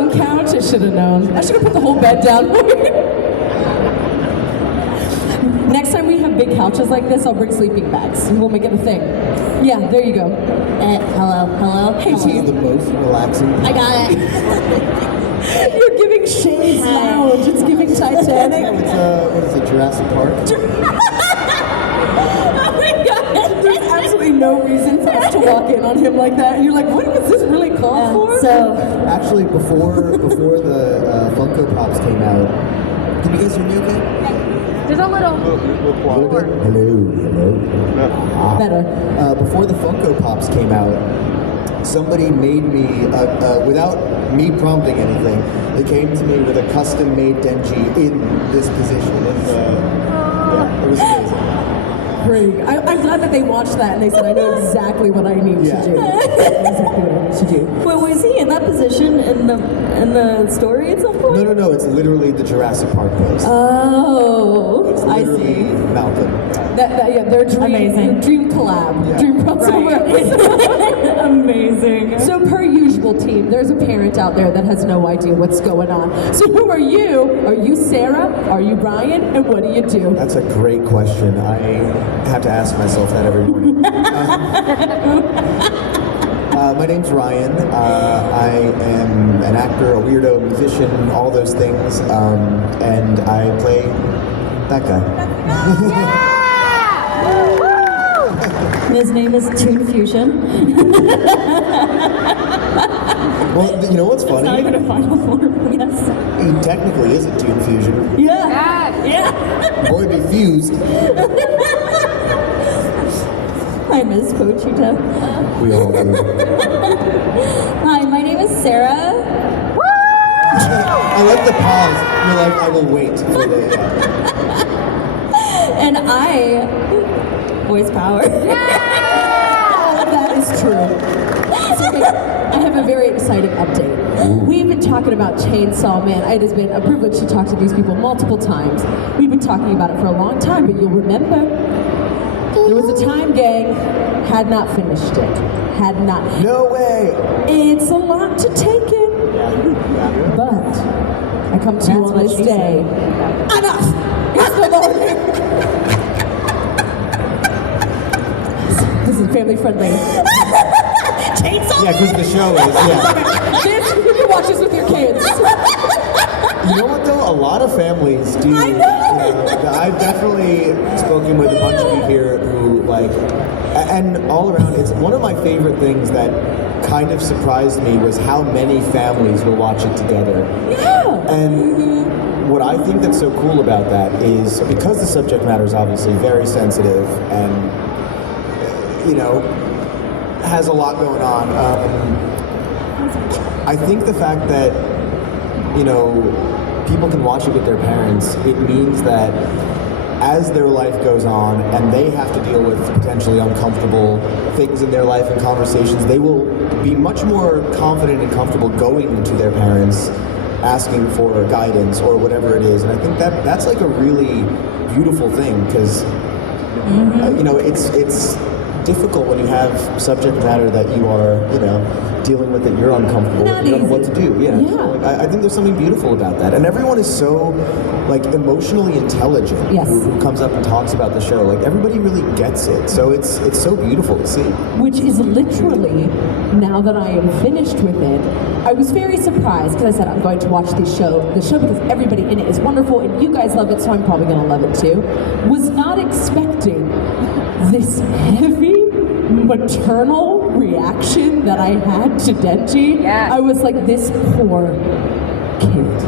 own couch? I should have known. I should have put the whole bed down. Next time we have big couches like this, I'll bring sleeping bags and we'll make it a thing. Yeah, there you go. Hello. Hey, This is Chief. the most relaxing. I got it. You're giving Shane's Lounge. It's giving Titanic. It's what is it, Jurassic Park? Oh my God. There's absolutely no reason for us to walk in on him like that. And you're like, what was this really called for? So, Actually, before the Funko Pops came out, can you guys hear me okay? there's a little. A little bit? Hello. Better. Before the Funko Pops came out, somebody made me, without me prompting anything, they came to me with a custom-made Denji in this position. Yeah, it was amazing. Great. I'm glad that they watched that and they said, I know exactly what I need Yeah. to do. Exactly what I need to do. Wait, was he in that position in the story at some point? No, it's literally the Jurassic Park pose. Oh, It's I literally see. Malcolm. Yeah, their dream, Amazing. dream collab. Yeah. Dream crossover. Amazing. So per usual, team, there's a parent out there that has no idea what's going on. So who are you? Are you Sarah? Are you Brian? And what do you do? That's a great question. I have to ask myself that every morning. My name's Ryan. I am an actor, a weirdo, musician, all those things, and I play that guy. His name is Toon Fusion. Well, you know what's Not funny? even a final form. Yes. He technically is a Toon Fusion. Yeah. Boy be fused. Hi, Ms. Pochita. We all do. Hi, my name is Sarah. I like the pause. You're like, I will wait for the. And I voice power. That is true. So, okay, I have a very exciting update. We've been talking about Chainsaw Man. It has been a privilege to talk to these people multiple times. We've been talking about it for a long time, but you'll remember there was a time, gang, had not finished it. Had not. No way. It's a lot to take in, but I come to you That's on what this she day. Enough! It's the morning. This is family friendly. Chainsaw. Yeah, because the show is, yeah. This, you can watch this with your kids. You know what though? A lot of families do. I know. I've definitely spoken with a bunch of you here who like, and all around. It's one of my favorite things that kind of surprised me was how many families will watch it together. Yeah. And what I think that's so cool about that is because the subject matter is obviously very sensitive and has a lot going on. I think the fact that people can watch it with their parents, it means that as their life goes on and they have to deal with potentially uncomfortable things in their life and conversations, they will be much more confident and comfortable going to their parents asking for guidance or whatever it is. And I think that's like a really beautiful thing because it's difficult when you have subject matter that you are dealing with that you're uncomfortable with, you don't know what to do. Yeah. So, I think there's something beautiful about that, and everyone is so emotionally intelligent. Yes. Who comes up and talks about the show. Everybody really gets it, so it's so beautiful to see. Which is literally, now that I am finished with it, I was very surprised because I said I'm going to watch the show because everybody in it is wonderful and you guys love it, so I'm probably going to love it too. Was not expecting this heavy maternal reaction that I had to Denji. Yeah. I was like, this poor kid.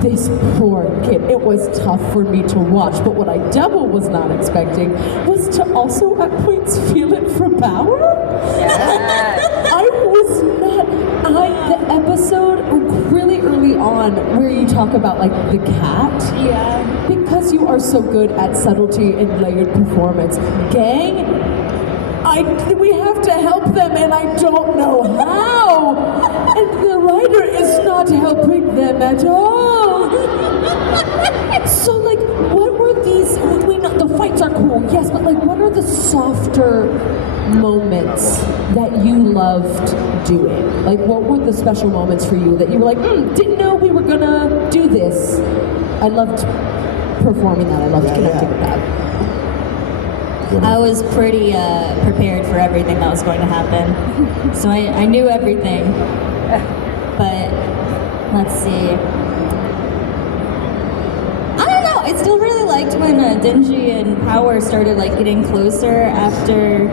This poor kid. It was tough for me to watch, but what I double was not expecting was to also at points feel it for Bauer. I was not. The episode really early on where you talk about the cat. Yeah. Because you are so good at subtlety and layered performance, gang. We have to help them, and I don't know how. And the writer is not helping them at all. So, what were these? We know the fights are cool, yes, but what are were the softer moments that you loved doing? Like, what were the special moments for you that you were like, didn't know we were gonna do this? I loved performing that. I loved connecting with that. I was pretty prepared for everything that was going to happen. So I knew everything. But let's see. I don't know. I still really liked when Denji and Power started like getting closer after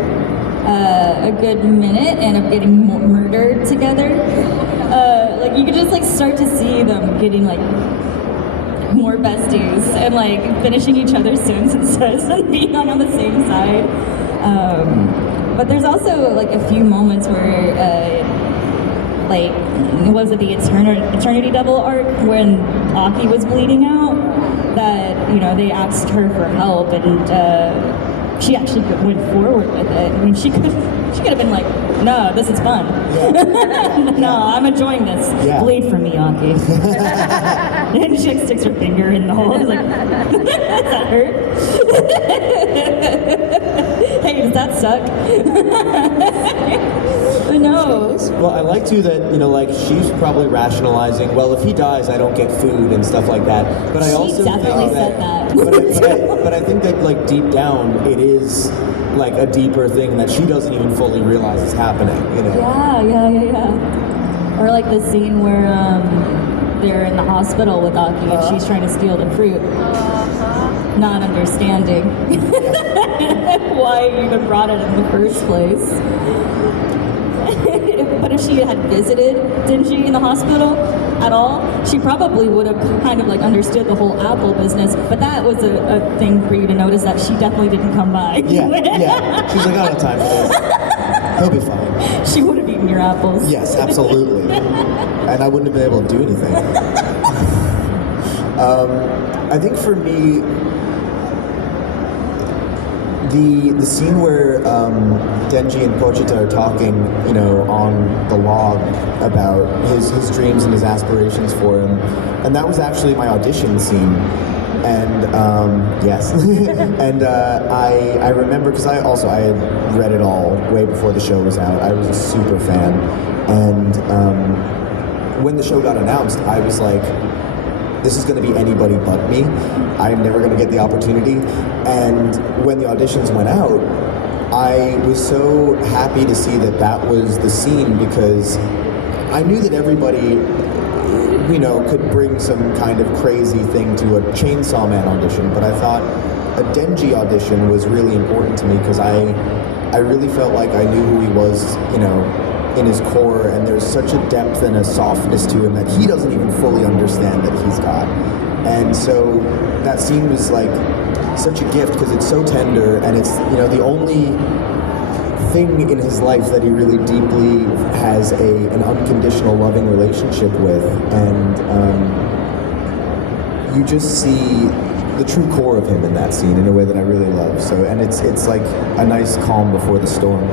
a good minute and of getting murdered together. Like you could just like start to see them getting like more besties and like finishing each other's sentences and being on the same side. But there's also like a few moments where like was it the Eternity Double arc when Aki was bleeding out that they asked her for help and she actually went forward with it. I mean she could have been like, no, this is fun. Yeah. No, I'm enjoying this. Yeah. Bleed for me, Aki. And she like, sticks her finger in the hole. It's like, does that hurt? Hey, does that suck? No. Well, I like too that like she's probably rationalizing. Well, if he dies, I don't get food and stuff like that. But I She also definitely think said that. But I think that like deep down, it is like a deeper thing that she doesn't even fully realize is happening. Yeah. Or like the scene where they're in the hospital with Aki and she's trying to steal the fruit, not understanding why you even brought it in the first place. But if she had visited Denji in the hospital at all, she probably would have kind of like understood the whole apple business. But that was a thing for you to notice that she definitely didn't come by. Yeah. She's like, I don't have time for this. He'll be fine. She would have eaten your apples. Yes, absolutely. And I wouldn't have been able to do anything. I think for me, the scene where Denji and Pochita are talking, on the log about his dreams and his aspirations for him, and that was actually my audition scene. And yes, and I remember because I had read it all way before the show was out. I was a super fan, and when the show got announced, I was like, this is going to be anybody but me. I'm never going to get the opportunity. And when the auditions went out, I was so happy to see that was the scene because I knew that everybody, could bring some kind of crazy thing to a Chainsaw Man audition, but I thought a Denji audition was really important to me because I really felt like I knew who he was, in his core, and there's such a depth and a softness to him that he doesn't even fully understand that he's got. And so that scene was like such a gift because it's so tender, and it's the only thing in his life that he really deeply has an unconditional loving relationship with, and you just see the true core of him in that scene in a way that I really love. So, and it's like a nice calm before the storm.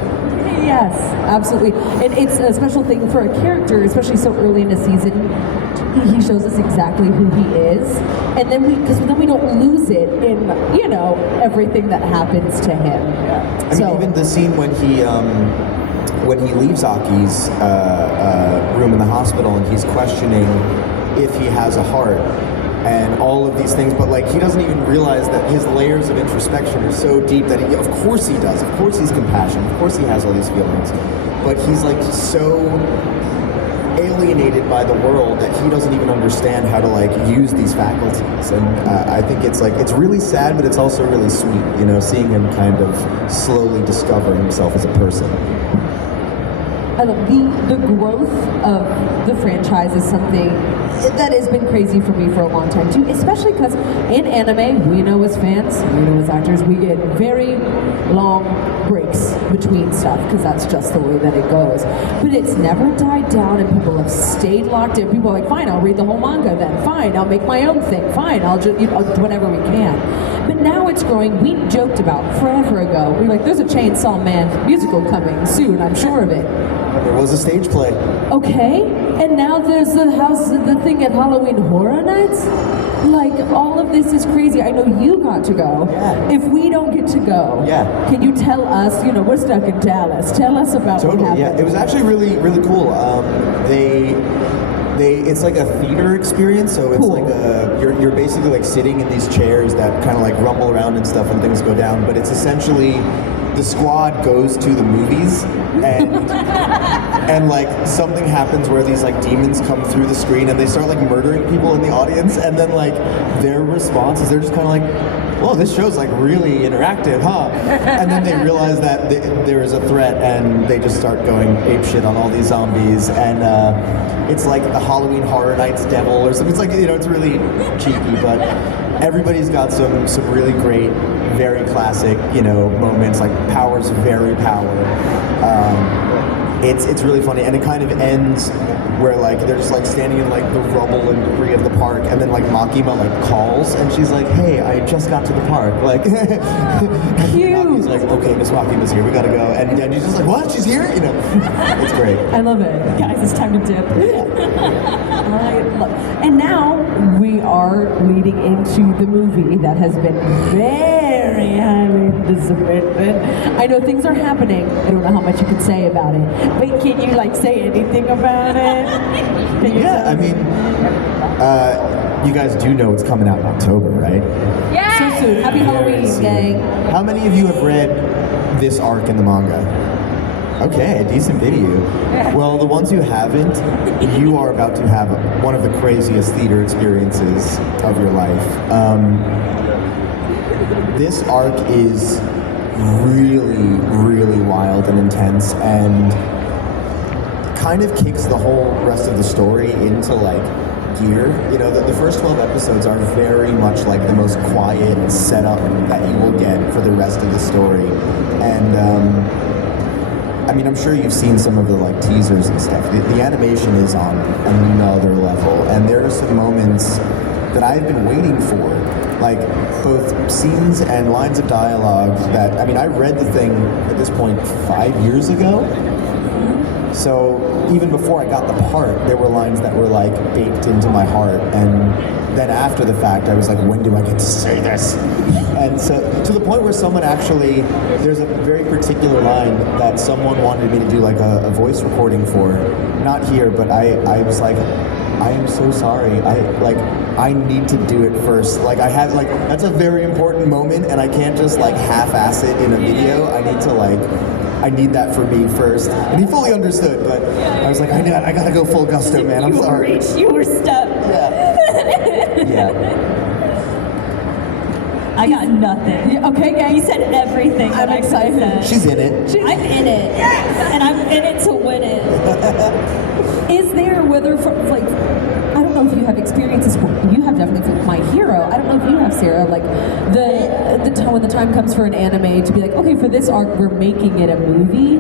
Yes, absolutely. And it's a special thing for a character, especially so early in the season. He shows us exactly who he is, and then because then we don't lose it in everything that happens to him. I mean, even the scene when he leaves Aki's room in the hospital and he's questioning if he has a heart and all of these things, but like he doesn't even realize that his layers of introspection are so deep that of course he does, of course he's compassionate, of course he has all these feelings, but he's like so alienated by the world that he doesn't even understand how to like use these faculties. And I think it's really sad, but it's also really sweet, seeing him kind of slowly discover himself as a person. I love the growth of the franchise is something that has been crazy for me for a long time too, especially because in anime, we know as fans, we know as actors, we get very long breaks between stuff because that's just the way that it goes. But it's never died down and people have stayed locked in. People are like, fine, I'll read the whole manga then. Fine, I'll make my own thing. Fine, I'll just do whatever we can. But now it's growing. We joked about forever ago. We were like, there's a Chainsaw Man musical coming soon, I'm sure of it. There was a stage play. Okay, and now there's the thing at Halloween Horror Nights? Like, all of this is crazy. I know you got to go. Yeah. If we don't get to go, Yeah. can you tell us, we're stuck in Dallas. Tell us about what Totally, happened. yeah. It was actually really, really cool. It's like a theater experience, so it's Cool. like you're basically like sitting in these chairs that kind of like rumble around and stuff when things go down, but it's essentially the squad goes to the movies and and like something happens where these like demons come through the screen and they start like murdering people in the audience, and then like their response is they're just kind of like, whoa, this show's like really interactive, huh? And then they realize that there is a threat, and they just start going apeshit on all these zombies, and it's like the Halloween Horror Nights devil or something. It's like, it's really cheeky, but everybody's got some really great, very classic, moments, like Power's very Power. It's really funny, and it kind of ends where like they're just like standing in like the rubble and debris of the park, and then like Makima like calls, and she's like, "Hey, I just got to the park." Like, Cute. He's like, "Okay, Miss Makima's here. We gotta go." And he's just like, "What? She's here?" It's great. I love it. Guys, it's time to dip. And now we are leading into the movie that has been very highly anticipated. I know things are happening. I don't know how much you can say about it, but can you like say anything about it? Can you Yeah, tell I us? mean, you guys do know it's coming out in October, right? So soon. Happy Halloween, Very soon. gang. How many of you have read this arc in the manga? Okay, a decent bit of you. Well, the ones who haven't, you are about to have one of the craziest theater experiences of your life. This arc is really, really wild and intense, and kind of kicks the whole rest of the story into like gear. The first 12 episodes are very much like the most quiet setup that you will get for the rest of the story. And I mean, I'm sure you've seen some of the like teasers and stuff. The animation is on another level, and there are some moments that I've been waiting for, like both scenes and lines of dialogue that, I mean, I read the thing at this point 5 years ago. So even before I got the part, there were lines that were like baked into my heart, and then after the fact, I was like, when do I get to say this? And so to the point where someone actually, there's a very particular line that someone wanted me to do like a voice recording for, not here, but I was like, I am so sorry. I need to do it first. Like I have like, that's a very important moment, and I can't just like half-ass it in a video. I need that for me first. And he fully understood, but I was like, I gotta go full gusto, man. I'm sorry. You were stuck. Yeah. I got nothing. Yeah, okay, gang. You said everything. I'm that I excited. said. She's in it. I'm in it, and I'm in it to win it. Is there, whether from, like, I don't know if you have experiences, you have definitely with My Hero. I don't know if you have, Sarah, like, the time when the time comes for an anime to be like, okay, for this arc, we're making it a movie.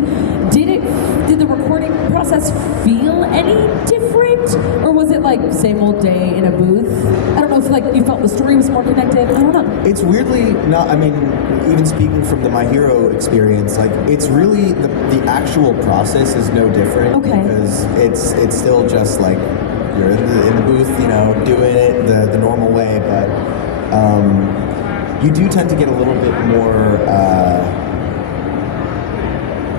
Did the recording process feel any different? Or was it like same old day in a booth? I don't know if like you felt the story was more connected. I don't know. It's weirdly not, I mean, even speaking from the My Hero experience, like it's really, the actual process is no different. Okay. Because it's still just like, you're in the booth, doing it the normal way, but you do tend to get a little bit more,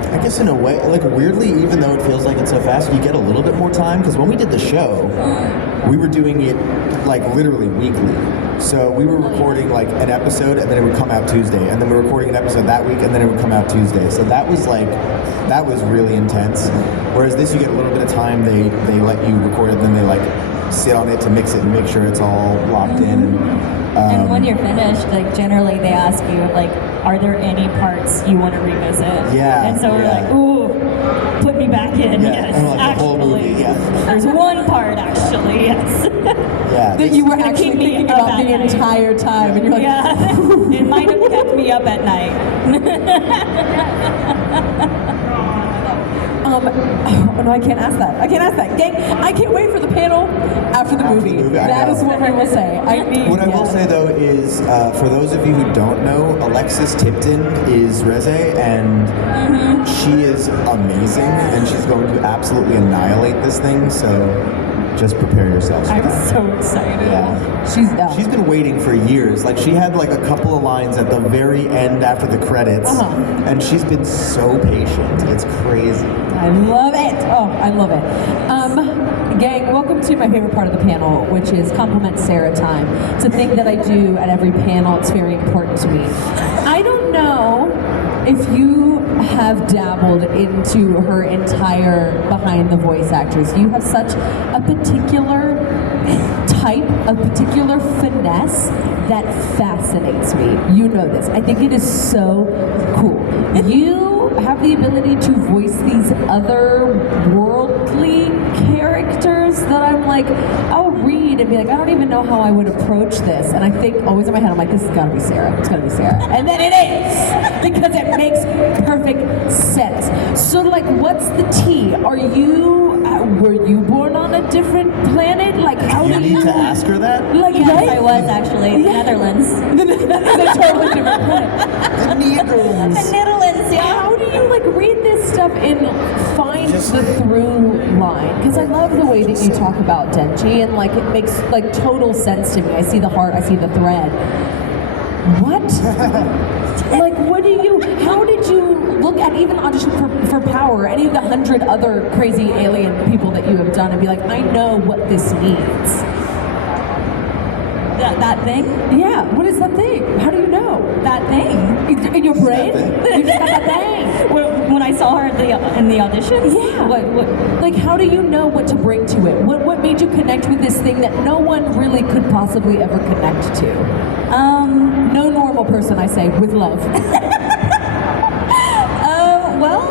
I guess in a way, like weirdly, even though it feels like it's so fast, you get a little bit more time, because when we did the show, we were doing it like literally weekly. So we were recording like an episode, and then it would come out Tuesday, and then we were recording an episode that week, and then it would come out Tuesday. So that was really intense. Whereas this, you get a little bit of time, they let you record it, then they like sit on it to mix it and make sure it's all locked in. And when you're finished, like generally they ask you, like, are there any parts you want to revisit? Yeah, And so we're yeah. like, ooh, put me back in. Yeah, Yes, and like the actually. whole movie, yeah. There's one part actually, yes. Yeah. That you were gonna actually keep me thinking up about at the night. entire time, and you're like, Yeah, it might have kept me up at night. oh no, I can't ask that. Gang, I can't wait for the panel after the movie. I That know. is what I will say. I need. What I will yeah. say though is, for those of you who don't know, Alexis Tipton is Reze, and she is amazing, and she's going to absolutely annihilate this thing. So just prepare yourselves for I'm that. so excited. Yeah. She's been waiting for years. Like, she had like a couple of lines at the very end after the credits, and she's been so patient. It's crazy. I love it. Oh, I love it. Gang, welcome to my favorite part of the panel, which is compliment Sarah time. It's a thing that I do at every panel. It's very important to me. I don't know if you have dabbled into her entire behind the voice actors. You have such a particular type, a particular finesse that fascinates me. You know this. I think it is so cool. You have the ability to voice these otherworldly characters that I'm like, I'll read and be like, I don't even know how I would approach this. And I think always in my head, I'm like, this has got to be Sarah. It's got to be Sarah. And then it is, because it makes perfect sense. So, like, what's the tea? Are you, were you born on a different planet? Like, how You do need to ask her that? Like, Yes, right? I was actually. The Yeah. Netherlands. It's a totally different planet. The Netherlands. The Netherlands, yeah. How do you like read this stuff and find the through line? Because I love the way that you talk about Denji, and like it makes like total sense to me. I see the heart, I see the thread. What? Like, what do you? How did you look at even audition for Power, or any of the 100 other crazy alien people that you have done, and be like, I know what this means? That thing? Yeah. What is that thing? How do you know? That thing. In your brain? thing? You just got that thing. When I saw her in the auditions? Yeah. What? Like, how do you know what to bring to it? What made you connect with this thing that no one really could possibly ever connect to? No normal person, I say, with love. Well,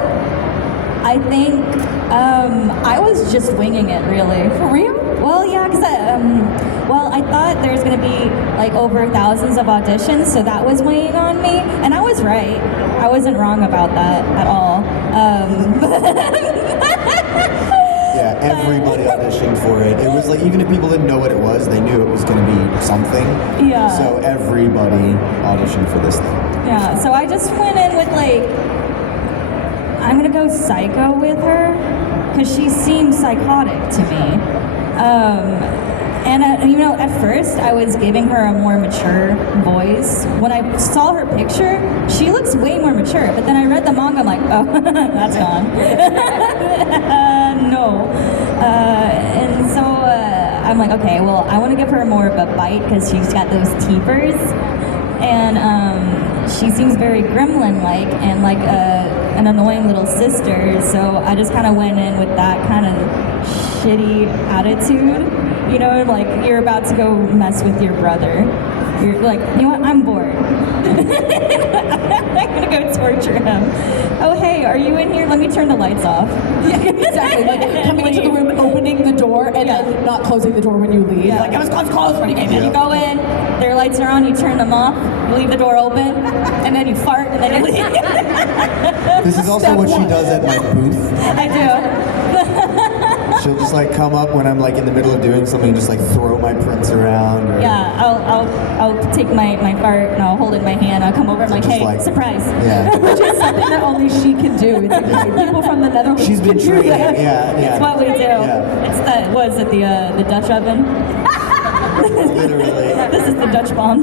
I think I was just winging it, really. For real? Well, yeah, because I thought there was going to be like over thousands of auditions, so that was weighing on me, and I was right. I wasn't wrong about that at all. Yeah, everybody auditioned for it. It was like, even if people didn't know what it was, they knew it was going to be something. Yeah. So everybody auditioned for this thing. Yeah, so I just went in with like, I'm gonna go psycho with her, because she seems psychotic to me. And at first I was giving her a more mature voice. When I saw her picture, she looks way more mature. But then I read the manga, I'm like, oh, that's gone. No. And so I'm like, okay, well, I want to give her more of a bite because she's got those teepers, and she seems very gremlin-like and like an annoying little sister. So I just kind of went in with that kind of shitty attitude. You know, like you're about to go mess with your brother. You're like, you know what? I'm bored. I'm gonna go torture him. Oh, hey, are you in here? Let me turn the lights off. Yeah, exactly. Like coming into the room, opening the door, and then not closing the door when you leave. Yeah. Like, I was closed when you came in. You go in, their lights are on, you turn them off, you leave the door open, and then you fart, and then you leave. This is also Step what she one. does at my booth. I do. She'll just like come up when I'm like in the middle of doing something and just like throw my prints around. Or, Yeah, I'll take my fart and I'll hold it in my hand. I'll come over and like, Just hey, like- surprise. Yeah. Which is something that only she can do. It's like people from the Netherlands. She's been can do training. that. Yeah, It's yeah. what we do. Yeah. It's the Dutch oven. Literally. This is the Dutch bomb.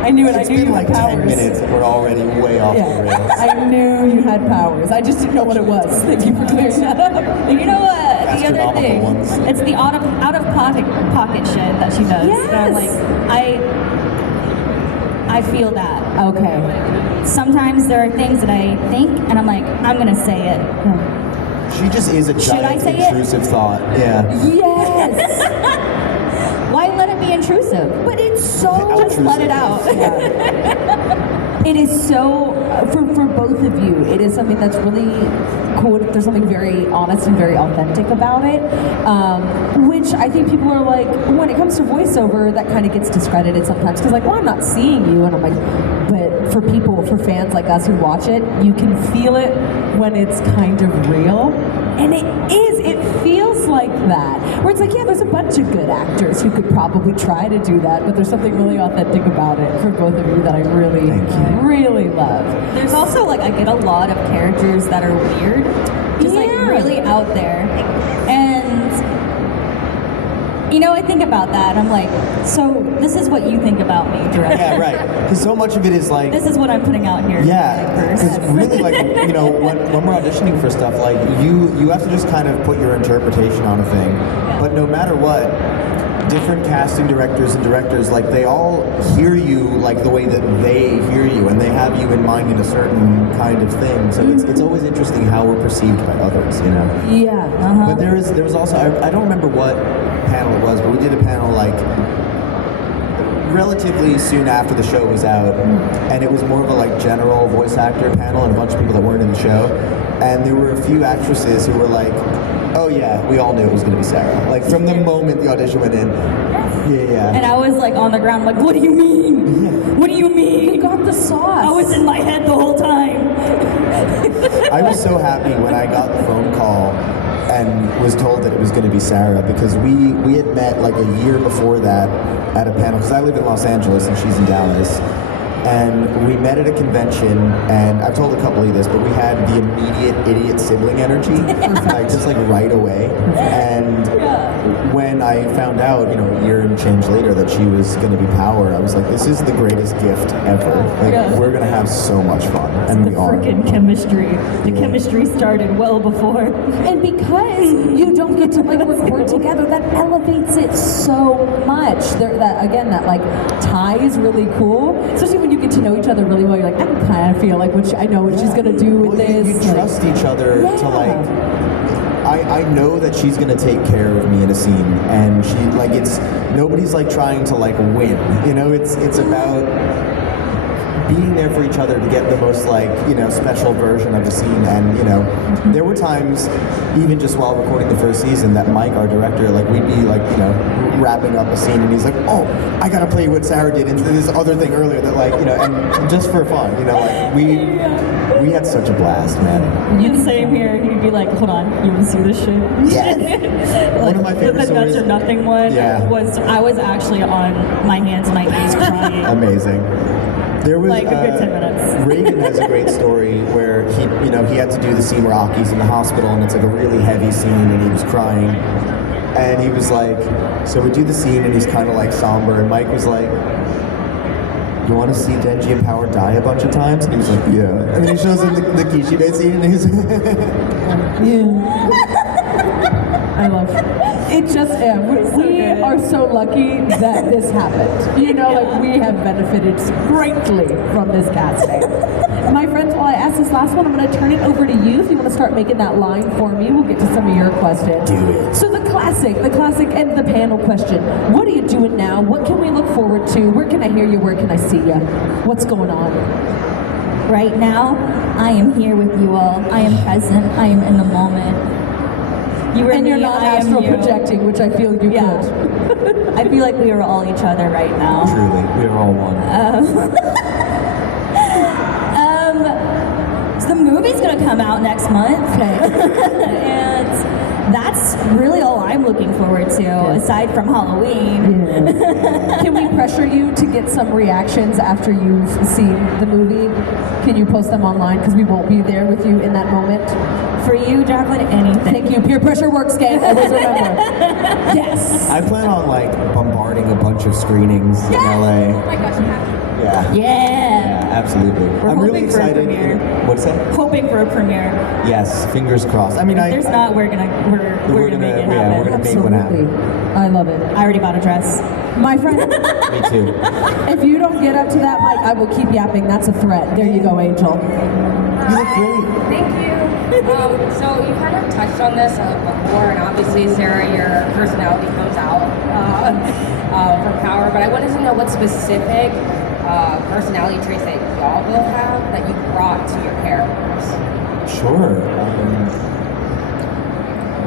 I knew it. I It's knew been you like had 10 powers. minutes. We're already way off the Yeah, rails. I knew you had powers. I just didn't know what it was. Thank you for clearing that up. You know the other Astronomical thing? ones. It's the out of pocket shit that she does. Yes. And I'm like, I feel that. Okay. Sometimes there are things that I think, and I'm like, I'm gonna say it. She just is a Should I giant say it? intrusive thought. Yeah. Yes. Why let it be intrusive? But it's so. Just let it out. It is so for both of you. It is something that's really cool. There's something very honest and very authentic about it, which I think people are like. When it comes to voiceover, that kind of gets discredited sometimes because like, well, I'm not seeing you, and I'm like, but for people, for fans like us who watch it, you can feel it when it's kind of real, and it is. It feels like that. Where it's like, yeah, there's a bunch of good actors who could probably try to do that, but there's something really authentic about it for both of you that I really, Thank you. really love. There's also like I get a lot of characters that are weird, just like Yeah. really out there. And I think about that. I'm like, so this is what you think about me, director. Yeah, right. Because so much of it is like, This is what I'm putting out here. yeah, because really, like, when we're auditioning for stuff, like, you have to just kind of put your interpretation on a thing. But no matter what, different casting directors and directors, like, they all hear you like the way that they hear you, and they have you in mind in a certain kind of thing. So it's always interesting how we're perceived by others, Yeah. But there was also, I don't remember what panel it was, but we did a panel like relatively soon after the show was out, and it was more of a like general voice actor panel and a bunch of people that weren't in the show, and there were a few actresses who were like, oh yeah, we all knew it was going to be Sarah, like from the moment the audition went in. Yeah. And I was like on the ground, like, what do you mean? What do you mean? You got the sauce. I was in my head the whole time. I was so happy when I got the phone call and was told that it was going to be Sarah, because we had met like a year before that at a panel, because I live in Los Angeles and she's in Dallas, and we met at a convention, and I've told a couple of you this, but we had the immediate idiot sibling energy, like just like right away. And when I found out, a year and change later, that she was going to be Power, I was like, this is the greatest gift ever. Like, we're going to have so much fun, and we are. Freaking chemistry. The chemistry started well before. And because you don't get to like record together, that elevates it so much. That like tie is really cool, especially when you get to know each other really well. You're like, I kind of feel like I know what she's gonna do with this. You trust each other to like. I know that she's gonna take care of me in a scene, and she like nobody's like trying to like win. It's about being there for each other to get the most like special version of the scene. And there were times, even just while recording the first season, that Mike, our director, like we'd be like wrapping up a scene, and he's like, oh, I gotta play what Sarah did and this other thing earlier that like and just for fun, like we had such a blast, man. And same here. He'd be like, hold on, you want to see this shit? Yeah. Like, One of my favorite the Nuts stories. or Nothing one was I was actually on my hands and my knees crying. Amazing. There was Like a good 10 minutes. Reagan has a great story where he had to do the scene where Aki's in the hospital, and it's like a really heavy scene, and he was crying, and he was like, so we do the scene, and he's kind of like somber, and Mike was like, you want to see Denji and Power die a bunch of times? And he was like, yeah. And then he shows him the Kishibe scene, and he's I love it. It just we are so lucky that this happened. Like we have benefited greatly from this casting. My friends, while I ask this last one, I'm going to turn it over to you. If you want to start making that line for me, we'll get to some of your questions. Do it. So the classic and the panel question. What are you doing now? What can we look forward to? Where can I hear you? Where can I see you? What's going on? Right now, I am here with you all. I am present. I am in the moment. You were And me, you're not I am astral you. projecting, which I feel you Yeah. could. I feel like we are all each other right now. truly, we are all one. So the movie's gonna come out next month. And that's really all I'm looking forward to, aside from Halloween. Can we pressure you to get some reactions after you've seen the movie? Can you post them online? Because we won't be there with you in that moment. For you, Jacqueline, anything. Thank you. Peer pressure works, gang. Always remember. Yes. I plan on like bombarding a bunch of screenings in LA. Oh my gosh, you have to. Yeah. Yeah. Absolutely. I'm really hoping for a excited. premiere. What's that? Hoping for a premiere. Yes, fingers crossed. I mean, If there's not, we're gonna make it happen. we're gonna make one Absolutely. happen. I love it. I already bought a dress. My friend, Me too. if you don't get up to that mic, I will keep yapping. That's a threat. There you go, Angel. You look great. Thank you. So you kind of touched on this before, and obviously, Sarah, your personality comes out from Power. But I wanted to know what specific personality traits that y'all both have that you brought to your characters. Sure.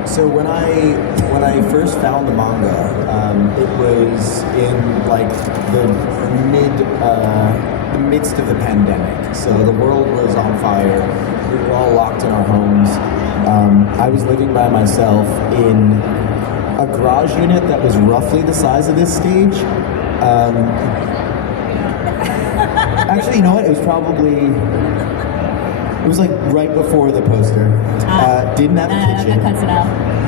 So when I first found the manga, it was in like the midst of the pandemic. So the world was on fire. We were all locked in our homes. I was living by myself in a garage unit that was roughly the size of this stage. Actually, you know what? It was probably It was like right before the poster. Didn't have a kitchen. That cuts it out.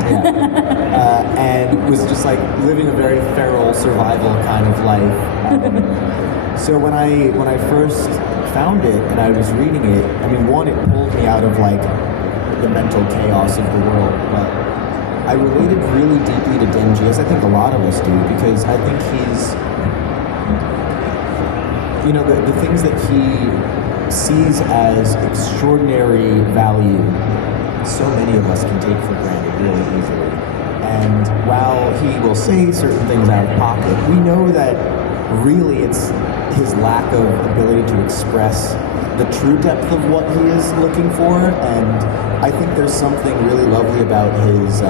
Yeah. And was just like living a very feral survival kind of life. So when I first found it and I was reading it, I mean, one, it pulled me out of like the mental chaos of the world, but I related really deeply to Denji, as I think a lot of us do, because I think he's, you know, the things that he sees as extraordinary value, so many of us can take for granted really easily. And while he will say certain things out of pocket, we know that really it's his lack of ability to express the true depth of what he is looking for. And I think there's something really lovely about his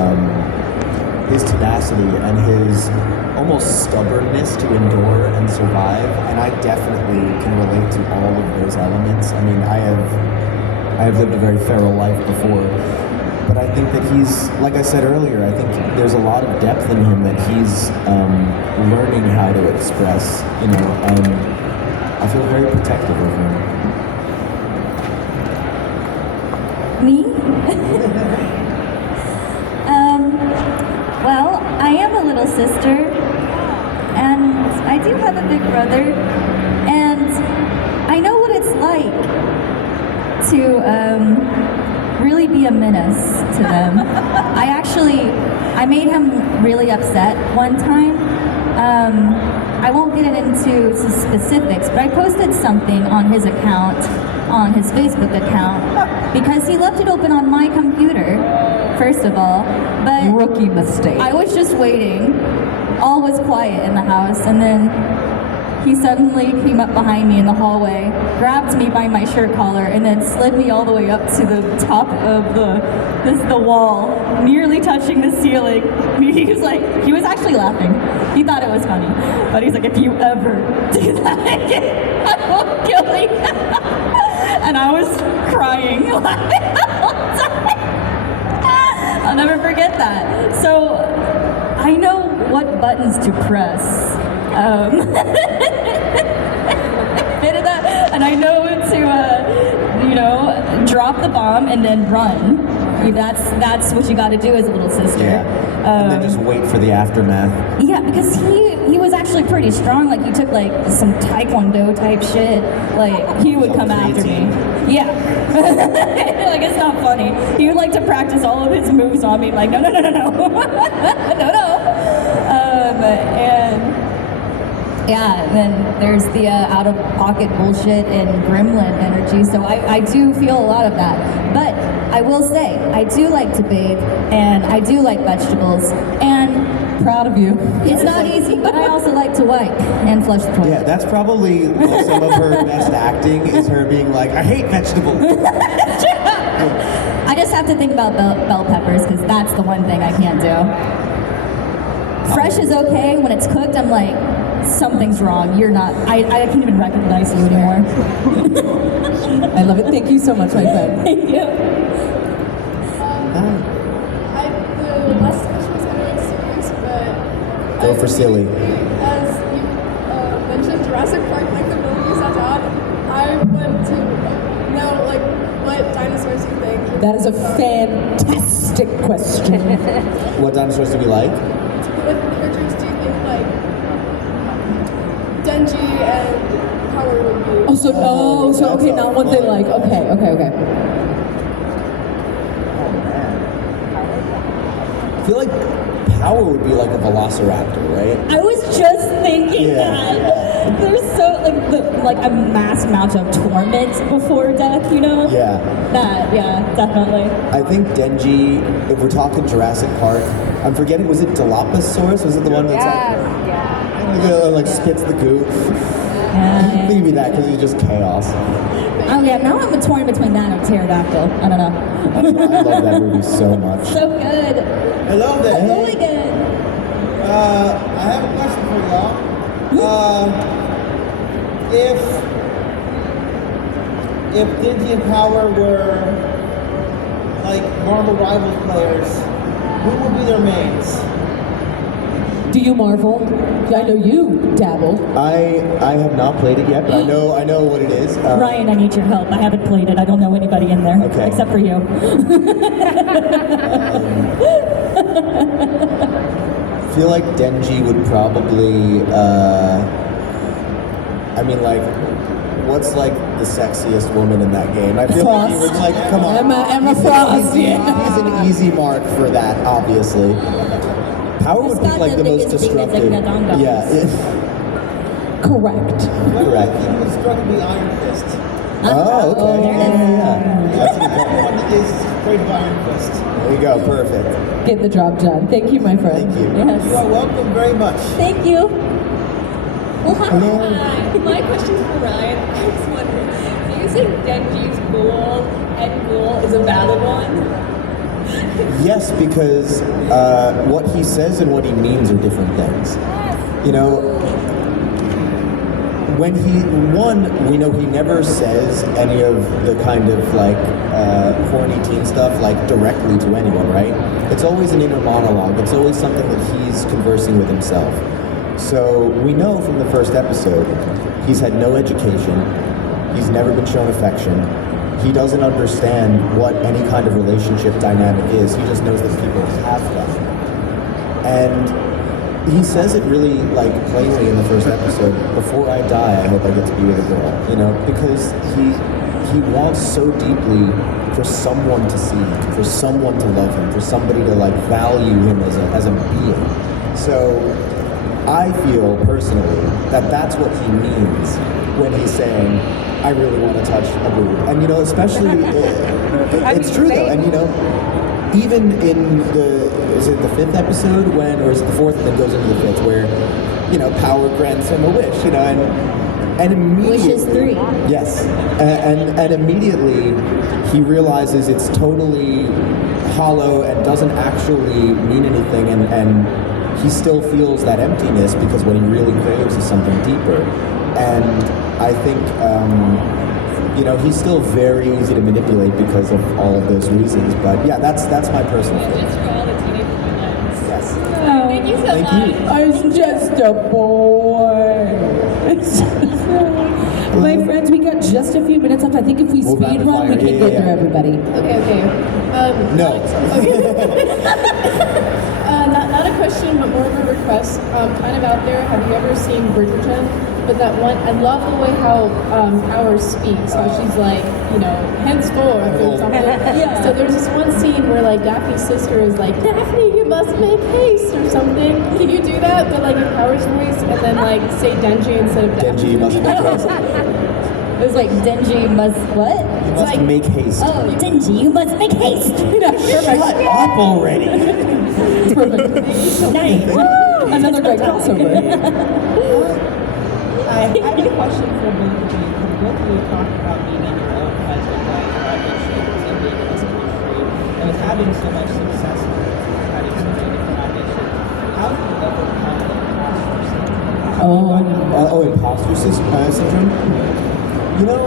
tenacity and his almost stubbornness to endure and survive. And I definitely can relate to all of those elements. I mean, I have lived a very feral life before, but I think that he's, like I said earlier, I think there's a lot of depth in him that he's learning how to express, you know, and I feel very protective of him. Me? Well, I am a little sister, and I do have a big brother, and I know what it's like to really be a menace to them. I made him really upset one time. I won't get into specifics, but I posted something on his account, on his Facebook account, because he left it open on my computer, first of all, but Rookie mistake. I was just waiting. All was quiet in the house, and then he suddenly came up behind me in the hallway, grabbed me by my shirt collar, and then slid me all the way up to the top of the wall, nearly touching the ceiling. He was actually laughing. He thought it was funny, but he's like, if you ever do that again, I will kill you. And I was crying. I'll never forget that. So I know what buttons to press. And I know to, drop the bomb and then run. That's what you got to do as a little sister. Yeah. And then just wait for the aftermath. Yeah, because he was actually pretty strong. Like, he took like some taekwondo type shit. Like, he would come after me. Yeah. Like, it's not funny. He would like to practice all of his moves on me. Like, no. No. And yeah, then there's the out-of-pocket bullshit and gremlin energy. So I do feel a lot of that. But I will say, I do like to bathe, and I do like vegetables, and Proud of you. it's not easy, but I also like to wipe and flush the toilet. Yeah, that's probably like, some of her best acting is her being like, I hate vegetables. I just have to think about bell peppers, because that's the one thing I can't do. Fresh is okay. When it's cooked, I'm like, something's wrong. You're not. I can't even recognize you anymore. I love it. Thank you so much, my friend. Thank you. The last question was kind of like serious, but Go for silly. As you mentioned Jurassic Park, like the movies that's out, I want to know like what dinosaurs you think. That is a fantastic question. What dinosaurs do we like? What creatures do you think like Denji and Power would be? So okay, That's not what they fun. like. Okay. I feel like Power would be like a velociraptor, right? I was just thinking Yeah. that. There's so like a mass amount of torment before death, you know? Yeah. Yeah, definitely. I think Denji, if we're talking Jurassic Park, I'm forgetting, was it Dilophosaurus? Was it the one that's like spits the goop? I think it'd be that because he's just chaos. Oh yeah, now I'm torn between that and pterodactyl. I don't know. I love that movie so much. So good. Hello there. Really good. I have a question for y'all. If Denji and Power were like Marvel Rivals players, who would be their mains? Do you marvel? I know you dabble. I have not played it yet, but I know what it is. Ryan, I need your help. I haven't played it. I don't know anybody in there Okay. except for you. I feel like Denji would probably. I mean, like, what's like the sexiest woman in that game? I feel like he would like, come on, Emma Frost. He's an easy mark for that, obviously. Power would be like the most destructive. Yeah, Correct. correct. He was struck with the Iron Fist. Oh, okay. Yeah. That's one is afraid of Iron Fist. There you go. Perfect. Get the job done. Thank you, my friend. Thank you. You are Yes. welcome very much. Thank you. Well, hi. My question for Ryan. I was wondering, do you think Denji's end goal is a valid one? Yes, because what he says and what he means are different things. You know, when we know he never says any of the kind of like horny teen stuff like directly to anyone, right? It's always an inner monologue. It's always something that he's conversing with himself. So we know from the first episode, he's had no education. He's never been shown affection. He doesn't understand what any kind of relationship dynamic is. He just knows that people have them. And he says it really like plainly in the first episode, before I die, I hope I get to be with a girl, you know, because he wants so deeply for someone to see him, for someone to love him, for somebody to like value him as a being. So I feel personally that that's what he means when he's saying, I really want to touch a boob. And you know, especially, it's true though, and you know, even in is it the 5th episode or is it the 4th and then goes into the 5th where, you know, Power grants him a wish, you know, and immediately. Wish is 3. Yes, and immediately he realizes it's totally hollow and doesn't actually mean anything, and he still feels that emptiness because what he really craves is something deeper. And I think, you know, he's still very easy to manipulate because of all of those reasons. But yeah, that's my personal feeling. Just for all the teenage boys. Yes. Thank you so Thank much. you. I'm just a boy. My friends, we got just a few minutes left. I think if we We'll speed rapid run, we fire. can Yeah, get yeah, through yeah. everybody. Okay. No. Not a question, but more of a request. Kind of out there. Have you ever seen Bridgerton? But that one, I love the way how Power speaks. How she's like, you know, henceforth or something. Yeah. So there's this one scene where like Daphne's sister is like, Daphne, you must make haste or something. Can you do that? But like in Power's voice, and then like say Denji instead of Daphne. Denji, you must make haste. It was like Denji must what? You must like- make haste. Oh, Denji, you must make haste. Shut up already. Nice. Another great crossover. I have a question for both of you. Both of you talked about being in your own heads with like auditions and being in this industry and with having so much success with having so many different auditions. How do you overcome the imposter syndrome? Imposter syndrome? You know,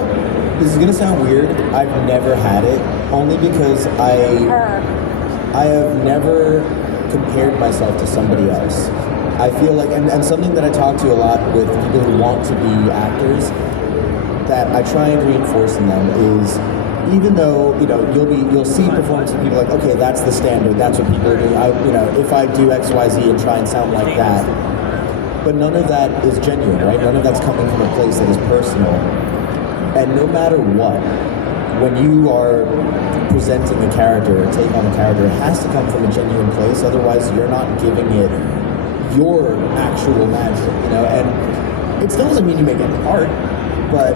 this is gonna sound weird. I've never had it, only because I have never compared myself to somebody else. I feel like, and something that I talk to a lot with people who want to be actors, that I try and reinforce in them is, even though, you know, you'll see performances of people like, okay, that's the standard, that's what people are doing. You know, if I do X, Y, Z and try and sound like that, but none of that is genuine, right? None of that's coming from a place that is personal. And no matter what, when you are presenting a character or take on a character, it has to come from a genuine place. Otherwise, you're not giving it your actual magic, you know. And it still doesn't mean you make it art, but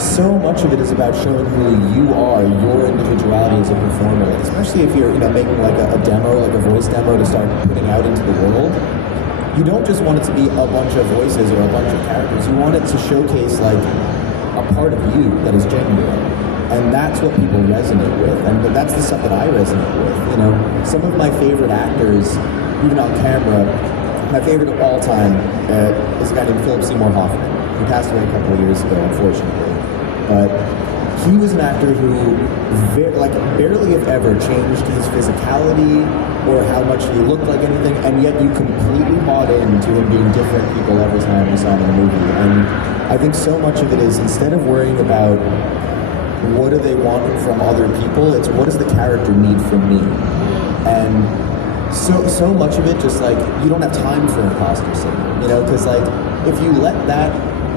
so much of it is about showing who you are, your individuality as a performer. Like, especially if you're, you know, making like a demo, like a voice demo to start putting out into the world. You don't just want it to be a bunch of voices or a bunch of characters. You want it to showcase like a part of you that is genuine. And that's what people resonate with. And that's the stuff that I resonate with. You know, some of my favorite actors, even on camera, my favorite of all time is a guy named Philip Seymour Hoffman. He passed away a couple of years ago, unfortunately. But he was an actor who barely if ever changed his physicality or how much he looked like anything, and yet you completely bought into him being different people every time you saw him in a movie. And I think so much of it is, instead of worrying about what do they want from other people, it's what does the character need from me. And so much of it, just like, you don't have time for imposter syndrome, you know, because like if you let that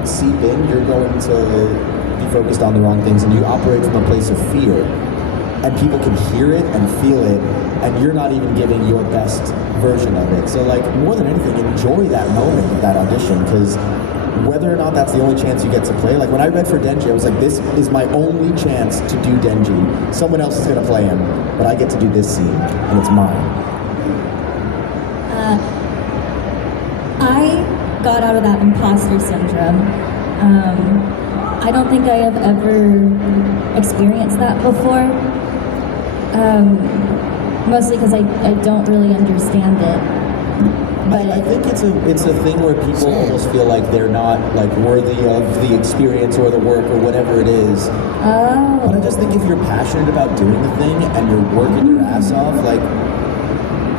seep in, you're going to be focused on the wrong things, and you operate from a place of fear, and people can hear it and feel it, and you're not even giving your best version of it. So like, more than anything, enjoy that moment of that audition, because whether or not that's the only chance you get to play, like when I read for Denji, I was like, this is my only chance to do Denji. Someone else is going to play him, but I get to do this scene, and it's mine. I got out of that imposter syndrome. I don't think I have ever experienced that before. Mostly because I don't really understand it. But I think it's a thing where people almost feel like they're not like worthy of the experience or the work or whatever it is. Oh. But I just think if you're passionate about doing the thing and you're working your ass off, like,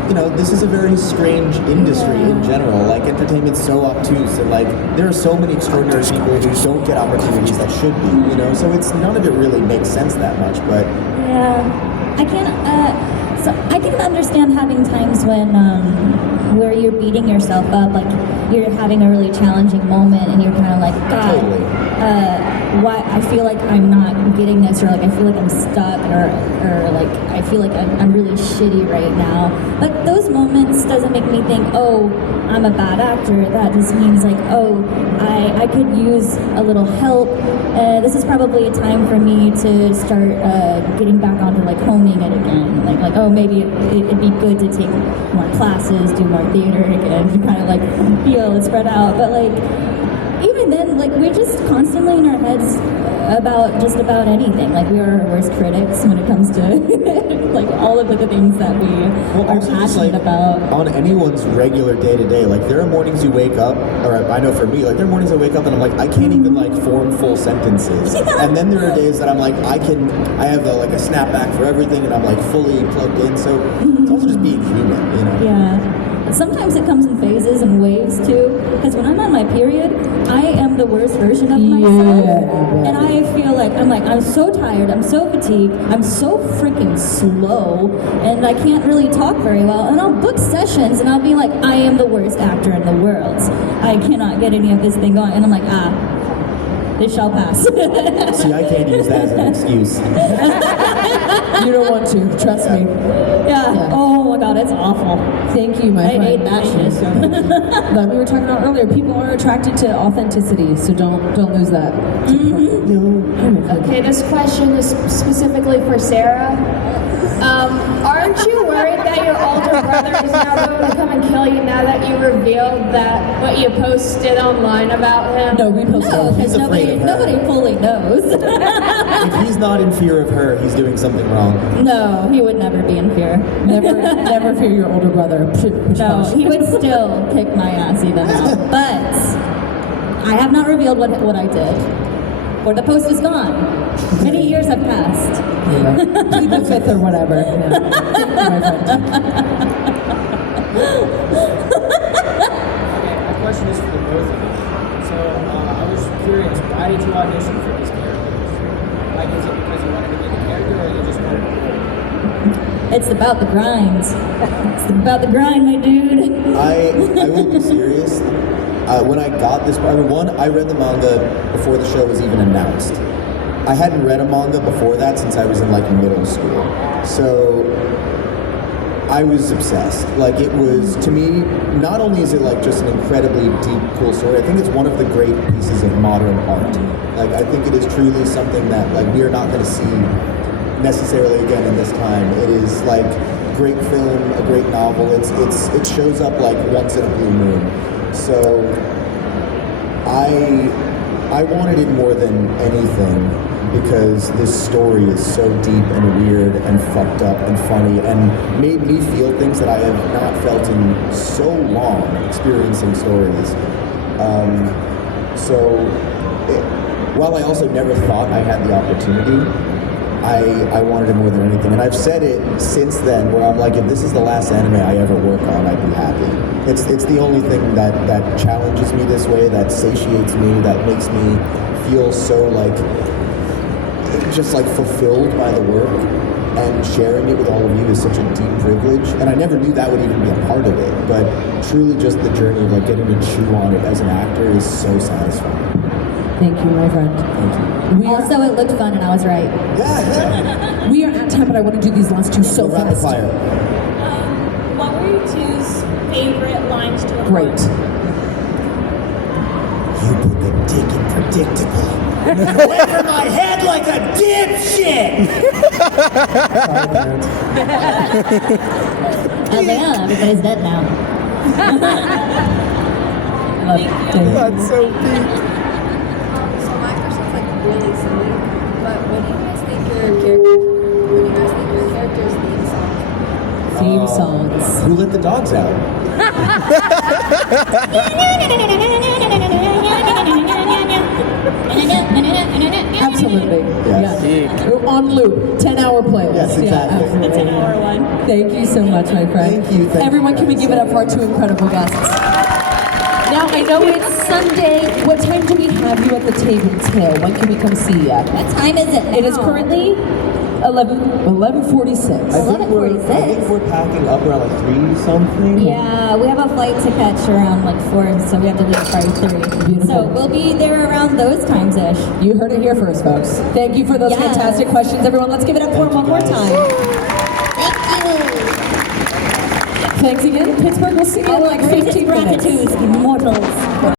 you know, this is a very strange industry in general. Like, entertainment's so obtuse, and like, there are so many extraordinary people who don't get opportunities that should be, you know, so it's, none of it really makes sense that much, but Yeah, I can understand having times when where you're beating yourself up, like you're having a really challenging moment, and you're kind of like, God, Totally. why I feel like I'm not getting this, or like I feel like I'm stuck, or like I feel like I'm really shitty right now. But those moments doesn't make me think, oh, I'm a bad actor. That just means like, oh, I could use a little help. This is probably a time for me to start getting back onto like honing it again. Like oh, maybe it'd be good to take more classes, do more theater again, to kind of like feel and spread out. But like even then, like we're just constantly in our heads about just about anything. Like we are our worst critics when it comes to like all of the things that we are also just, passionate like, about. on anyone's regular day-to-day, like there are mornings you wake up, or I know for me, like there are mornings I wake up and I'm like, I can't even like form full sentences. And then there are days that I'm like, I have like a snapback for everything, and I'm like fully plugged in. So it's also just being human, you know? Yeah. Sometimes it comes in phases and waves too, because when I'm on my period, I am the worst version of myself. Yeah. And I feel like, I'm so tired, I'm so fatigued, I'm so freaking slow, and I can't really talk very well. And I'll book sessions and I'll be like, I am the worst actor in the world. I cannot get any of this thing going. And I'm like, this shall pass. See, I can't use that as an excuse. You don't want to, trust me. Yeah. Oh my God, it's awful. Thank you, my I friend. hate that shit. Like we were talking about earlier, people are attracted to authenticity, so don't lose that. Okay, this question is specifically for Sarah. Aren't you worried that your older brother is now going to come and kill you now that you revealed that what you posted online about him? No, we posted. No, because He's afraid of her. nobody fully knows. If he's not in fear of her, he's doing something wrong. No, he would never be in fear. Never fear your older brother. No, he would still kick my ass even now. But I have not revealed what I did. Or the post is gone. Many years have passed. Plead the fifth or whatever. Yeah. My friend. Okay, my question is for the both of you. So I was curious, why did you audition for these characters? Like, is it because you wanted to be the character, or you just wanted to? It's about the grind. It's about the grind, my dude. I will be serious. When I got this, I read the manga before the show was even announced. I hadn't read a manga before that since I was in like middle school. So I was obsessed. Like it was, to me, not only is it like just an incredibly deep, cool story, I think it's one of the great pieces of modern art. Like I think it is truly something that like we are not going to see necessarily again in this time. It is like great film, a great novel. It shows up like once in a blue moon. So I wanted it more than anything because this story is so deep and weird and fucked up and funny and made me feel things that I have not felt in so long experiencing stories. while I also never thought I had the opportunity, I wanted it more than anything. And I've said it since then where I'm like, if this is the last anime I ever work on, I'd be happy. It's the only thing that challenges me this way, that satiates me, that makes me feel so like, just like fulfilled by the work. And sharing it with all of you is such a deep privilege. And I never knew that would even be a part of it. But truly just the journey of like getting to chew on it as an actor is so satisfying. Thank you, my friend. Thank you. Also, it looked fun, and I was right. Yeah. We are at time, but I want to do these last two so Rapid fast. fire. What were your two's favorite lines to a Great. You put the dick in predictable. Away from my head like a dipshit! Sorry, parents. I was like, oh, everybody's dead now. That's so deep. So my question's like really silly, but what do you guys think your character's theme song? Theme songs. Who let the dogs out? Absolutely. Yes. Yeah. On loop. 10-hour playlist. Yes, exactly. Yeah, absolutely. The 10-hour one. Thank you so much, my friend. Thank you, thank Everyone, you can we guys. give it up for our two incredible guests? Now, I know it's Sunday. What time do we have you at the table till? When can we come see you? What time is it now? It is currently 11:46. I think we're packing up around like 3 something. Yeah, we have a flight to catch around like 4, so we have to leave at 5:30. Beautiful. So we'll be there around those times-ish. You heard it here first, folks. Thank you for those Yes. fantastic questions. Everyone, let's give it up for them one more time. Thanks again. Pittsburgh, we'll see you in like 15 minutes. Gratitude, immortals.